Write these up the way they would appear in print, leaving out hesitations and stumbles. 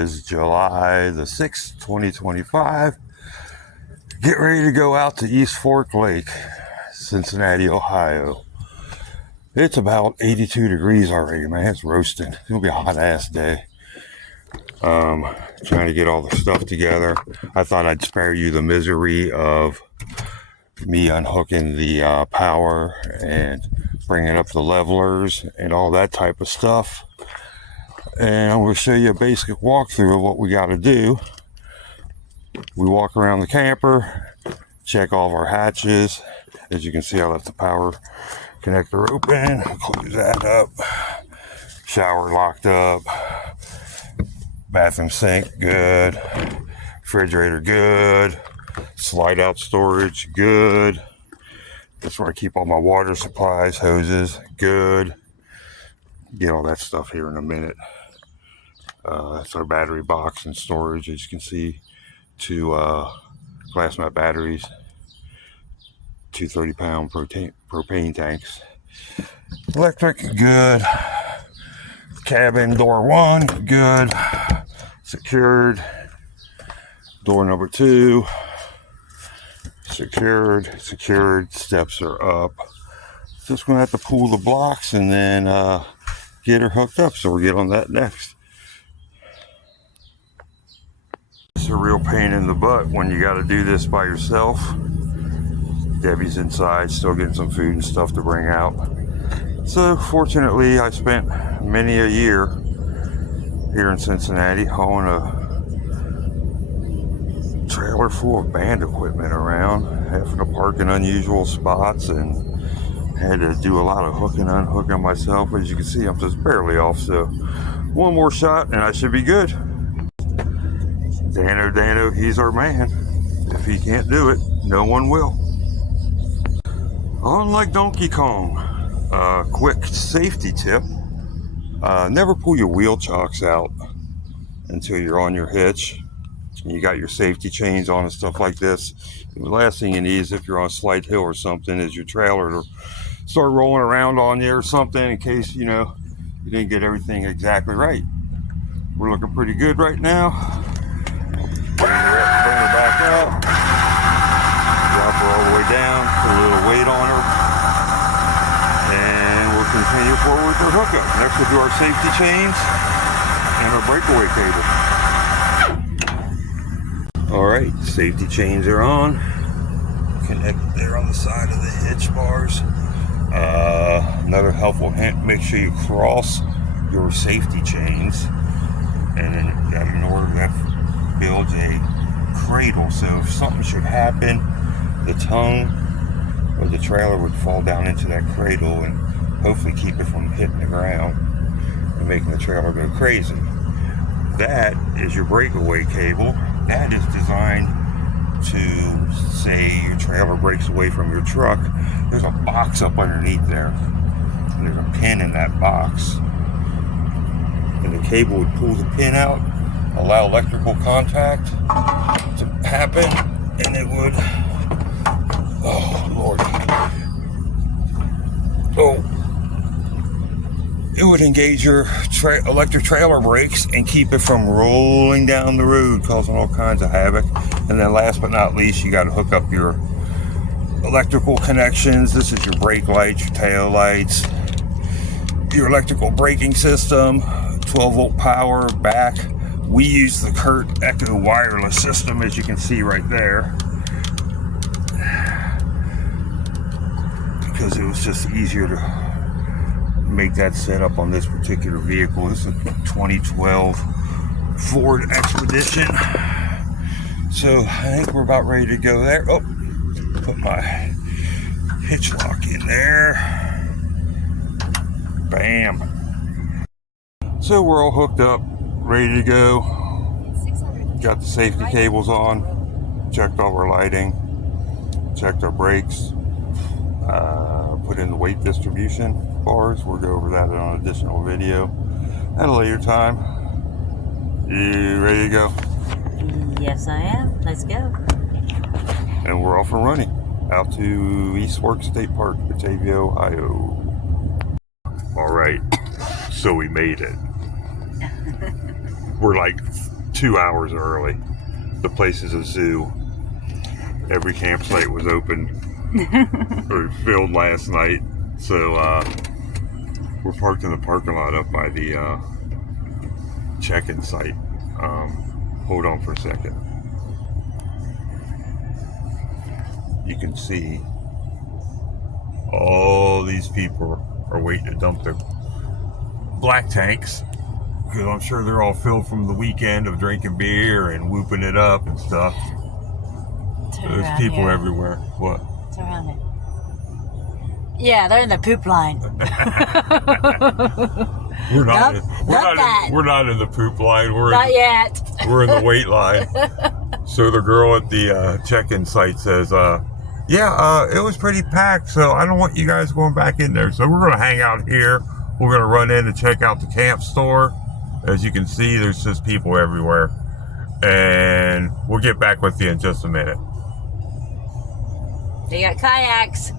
Is July the 6th, 2025. Get ready to go out to East Fork Lake, Cincinnati, Ohio. It's about 82 degrees already, man. It's roasting. It'll be a hot ass day. Trying to get all the stuff together. I thought I'd spare you the misery of me unhooking the power and bringing up the levelers and all that type of stuff. And I'm going to show you a basic walkthrough of what we got to do. We walk around the camper, check all of our hatches. As you can see, I left the power connector open, close that up, shower locked up, bathroom sink good, refrigerator good, slide out storage good. That's where I keep all my water supplies, hoses, good. Get all that stuff here in a minute. That's our battery box and storage, as you can see. Two glass mat batteries, two 30-pound propane tanks. Electric, good. Cabin door 1, good. Secured. Door number 2, secured. Steps are up. Just gonna have to pull the blocks and then get her hooked up, so we'll get on that next. It's a real pain in the butt when you got to do this by yourself. Debbie's inside, still getting some food and stuff to bring out. So fortunately, I spent many a year here in Cincinnati hauling a trailer full of band equipment around, having to park in unusual spots, and had to do a lot of hooking and unhooking myself. As you can see, I'm just barely off, so one more shot and I should be good. Dano, he's our man. If he can't do it, no one will. Unlike Donkey Kong, quick safety tip, never pull your wheel chocks out until you're on your hitch. And you got your safety chains on and stuff like this. And the last thing you need is, if you're on a slight hill or something, is your trailer to start rolling around on you or something, in case, you know, you didn't get everything exactly right. We're looking pretty good right now. Bring her back up, drop her all the way down, put a little weight on her, and we'll continue forward with our hookup. Next we'll do our safety chains and our breakaway cable. Alright, safety chains are on. Connected there on the side of the hitch bars. Another helpful hint, make sure you cross your safety chains, and in order that builds a cradle, so if something should happen, the tongue of the trailer would fall down into that cradle and hopefully keep it from hitting the ground and making the trailer go crazy. That is your breakaway cable. That is designed to, say your trailer breaks away from your truck, there's a box up underneath there, and there's a pin in that box, and the cable would pull the pin out, allow electrical contact to happen, and it would, oh Lord, it would engage your electric trailer brakes and keep it from rolling down the road, causing all kinds of havoc. And then last but not least, you got to hook up your electrical connections. This is your brake lights, your tail lights, your electrical braking system, 12-volt power back. We use the Kurt Echo wireless system, as you can see right there, because it was just easier to make that setup on this particular vehicle. This is a 2012 Ford Expedition. So I think we're about ready to go there. Oh, put my hitch lock in there. Bam. So we're all hooked up, ready to go. Got the safety cables on, checked all our lighting, checked our brakes, put in the weight distribution bars. We'll go over that in an additional video at a later time. You ready to go? Yes, I am. Let's go. And we're off and running out to East Fork State Park, Batavia, Ohio. All right, so we made it. We're like 2 hours early. The place is a zoo. Every campsite was open or filled last night. So we're parked in the parking lot up by the check-in site. Hold on for a second. You can see all these people are waiting to dump their black tanks, because I'm sure they're all filled from the weekend of drinking beer and whooping it up and stuff. There's people here. everywhere. What? It's around it. Yeah, they're in the poop line. We're not in the poop line. Not yet. We're in the wait line. So the girl at the check-in site says, it was pretty packed, so I don't want you guys going back in there. So we're going to hang out here. We're going to run in and check out the camp store. As you can see, there's just people everywhere. And we'll get back with you in just a minute. They got kayaks.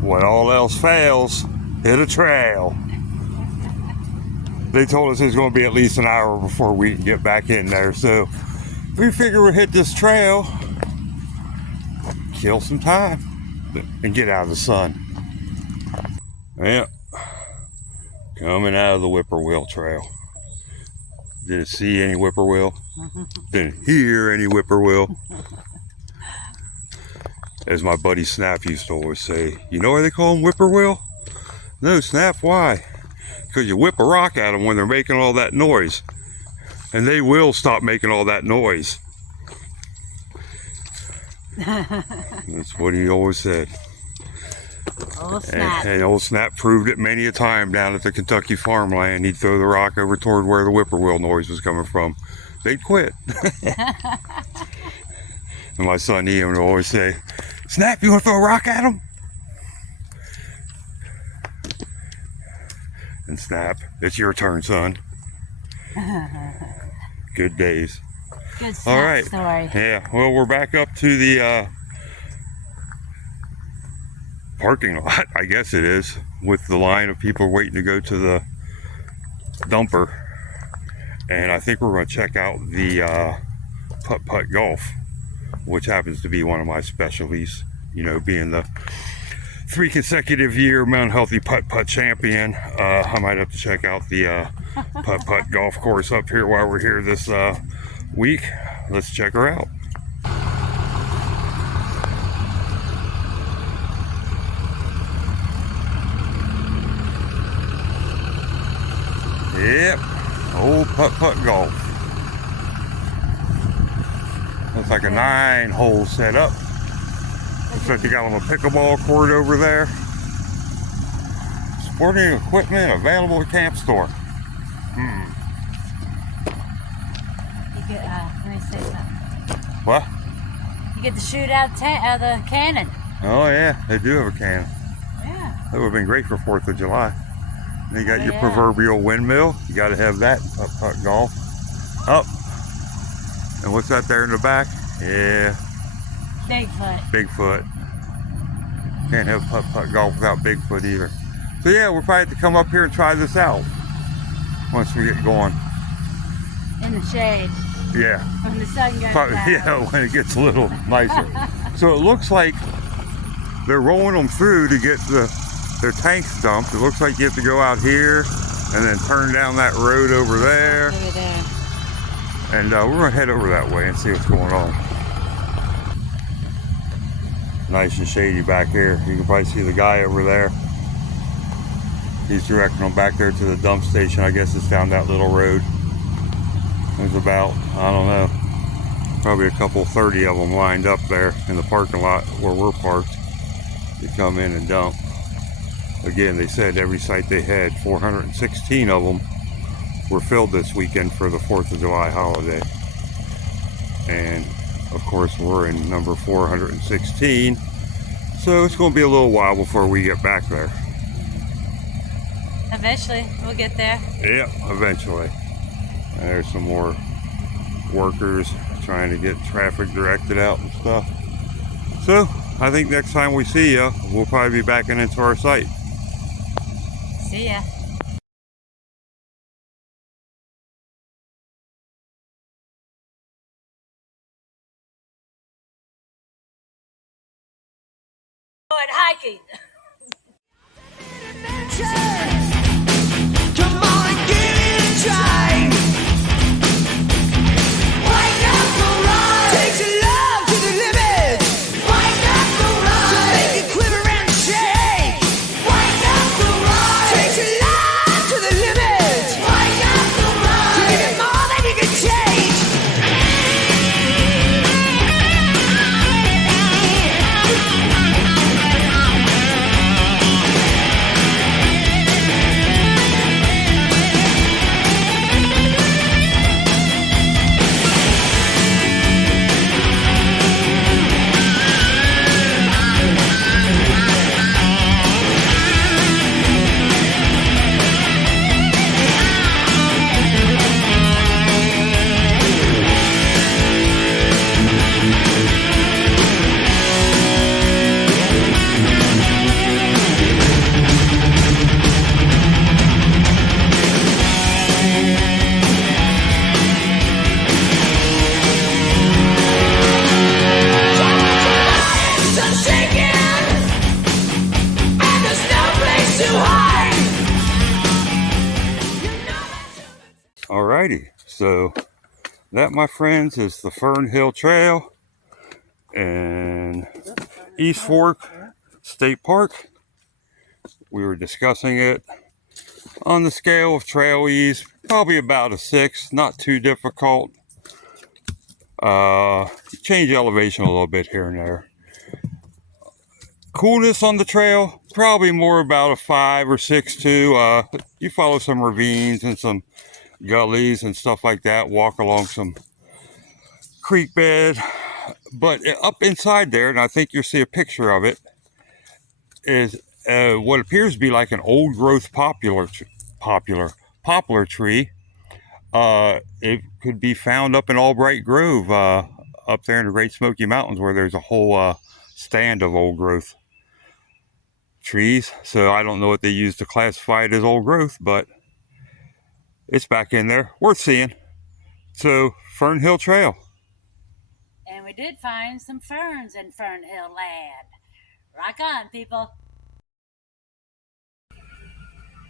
When all else fails, hit a trail. They told us it was going to be at least an hour before we can get back in there. So we figure we'll hit this trail, kill some time, and get out of the sun. Yep. Coming out of the Whippoorwill Trail. Didn't see any whippoorwill. Didn't hear any whippoorwill. As my buddy Snap used to always say, you know why they call them whippoorwill? No, Snap, why? Because you whip a rock at them when they're making all that noise. And they will stop making all that noise. That's what he always said. Old Snap. And old Snap proved it many a time down at the Kentucky farmland. He'd throw the rock over toward where the whippoorwill noise was coming from. They'd quit. And my son Ian would always say, Snap, you want to throw a rock at him? And Snap, it's your turn, son. Good days. Good Snap all right. story. Yeah, well, we're back up to the parking lot, I guess it is, with the line of people waiting to go to the dumper. And I think we're going to check out the putt-putt golf, which happens to be one of my specialties, you know, being the 3 consecutive year Mount Healthy putt-putt champion. I might have to check out the putt-putt golf course up here while we're here this week. Let's check her out. Yep, old putt-putt golf. Looks like a 9-hole setup. Looks like they got them a pickleball court over there. Sporting equipment available at camp store. You get, let me say something. What? You get to shoot out of the cannon. Oh yeah, they do have a cannon. Yeah. That would have been great for 4th of July. And you got your Yeah. proverbial windmill. You got to have that putt-putt golf. Up. And what's that there in the back? Yeah, Bigfoot. Bigfoot. Can't have putt-putt golf without Bigfoot either. So yeah, we'll probably have to come up here and try this out once we get going. In the shade. Yeah. When the sun goes Probably, down. yeah, when it gets a little nicer. So it looks like they're rolling them through to get their tanks dumped. It looks like you have to go out here and then turn down that road over there. Over there. And we're going to head over that way and see what's going on. Nice and shady back here. You can probably see the guy over there. He's directing them back there to the dump station. I guess it's down that little road. There's about, I don't know, probably a couple 30 of them lined up there in the parking lot where we're parked to come in and dump. Again, they said every site they had, 416 of them were filled this weekend for the 4th of July holiday. And of course we're in number 416, so it's going to be a little while before we get back there. Eventually, we'll get there. Yeah, eventually. And there's some more workers trying to get traffic directed out and stuff. So I think next time we see you, we'll probably be backing into our site. See ya. going hiking. Come on and give it a try. White knuckle ride takes your love to the limit. White knuckle ride to make you quiver and shake. White knuckle ride takes your love to the limit. White knuckle ride to give it more than you can take. Alrighty, so that, my friends, is the Fern Hill Trail in East Fork State Park. We were discussing it on the scale of trail ease, probably about a 6, not too difficult. Change elevation a little bit here and there. Coolness on the trail, probably more about a 5 or 6 too. You follow some ravines and some gullies and stuff like that, walk along some creek bed, but up inside there, and I think you'll see a picture of it, is what appears to be like an old growth poplar tree. It could be found up in Albright Grove, up there in the Great Smoky Mountains, where there's a whole stand of old growth trees. So I don't know what they use to classify it as old growth, but it's back in there, worth seeing. So Fern Hill Trail. And we did find some ferns in Fern Hill land. Rock on, people.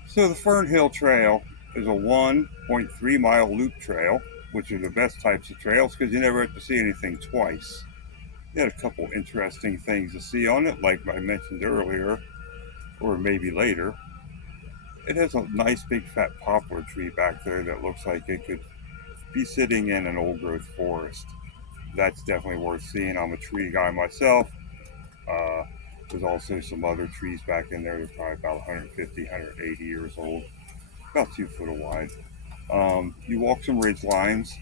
So the Fern Hill Trail is a 1.3 mile loop trail, which are the best types of trails because you never have to see anything twice. You had a couple interesting things to see on it, like I mentioned earlier, or maybe later. It has a nice big fat poplar tree back there that looks like it could be sitting in an old growth forest. That's definitely worth seeing. I'm a tree guy myself. There's also some other trees back in there. They're probably about 150, 180 years old, about 2 foot wide. You walk some ridge lines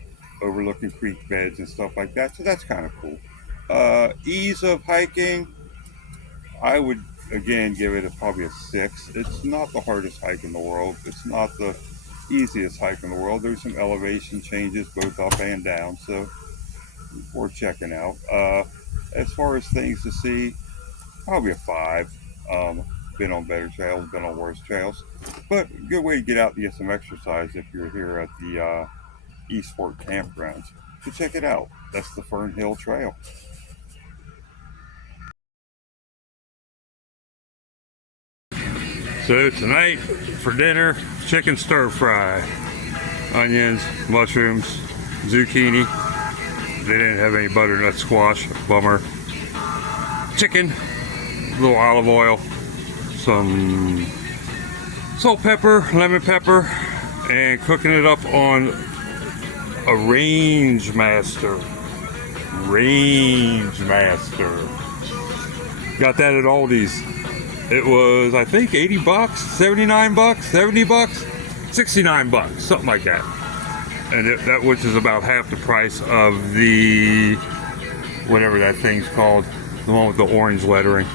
overlooking creek beds and stuff like that, so that's kind of cool. Ease of hiking, I would again give it probably a 6. It's not the hardest hike in the world. It's not the easiest hike in the world. There's some elevation changes both up and down, so worth checking out. As far as things to see, probably a 5. Been on better trails, been on worse trails, but good way to get out and get some exercise if you're here at the East Fork campgrounds. So check it out. That's the Fern Hill Trail. So tonight for dinner, chicken stir fry, onions, mushrooms, zucchini. They didn't have any butternut squash, bummer. Chicken, a little olive oil, some salt, pepper, lemon pepper, and cooking it up on a Range Master. Got that at Aldi's. It was, I think, 80 bucks, 79 bucks, 70 bucks, 69 bucks, something like that. And that, which is about half the price of the, whatever that thing's called, the one with the orange lettering.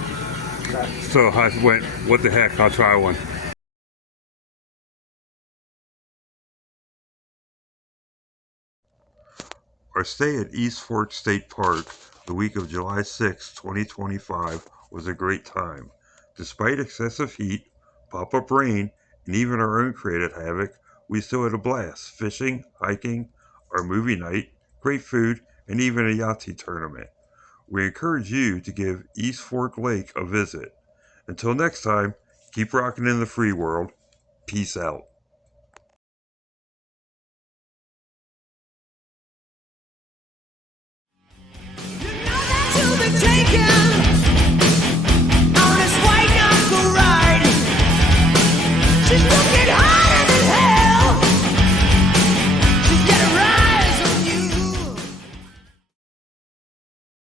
So I went, what the heck, I'll try one. Our stay at East Fork State Park the week of July 6, 2025 was a great time. Despite excessive heat, pop-up rain, and even our own created havoc, we still had a blast fishing, hiking, our movie night, great food, and even a Yahtzee tournament. we encourage you to give East Fork Lake a visit. Until next time, keep rocking in the free world. Peace out.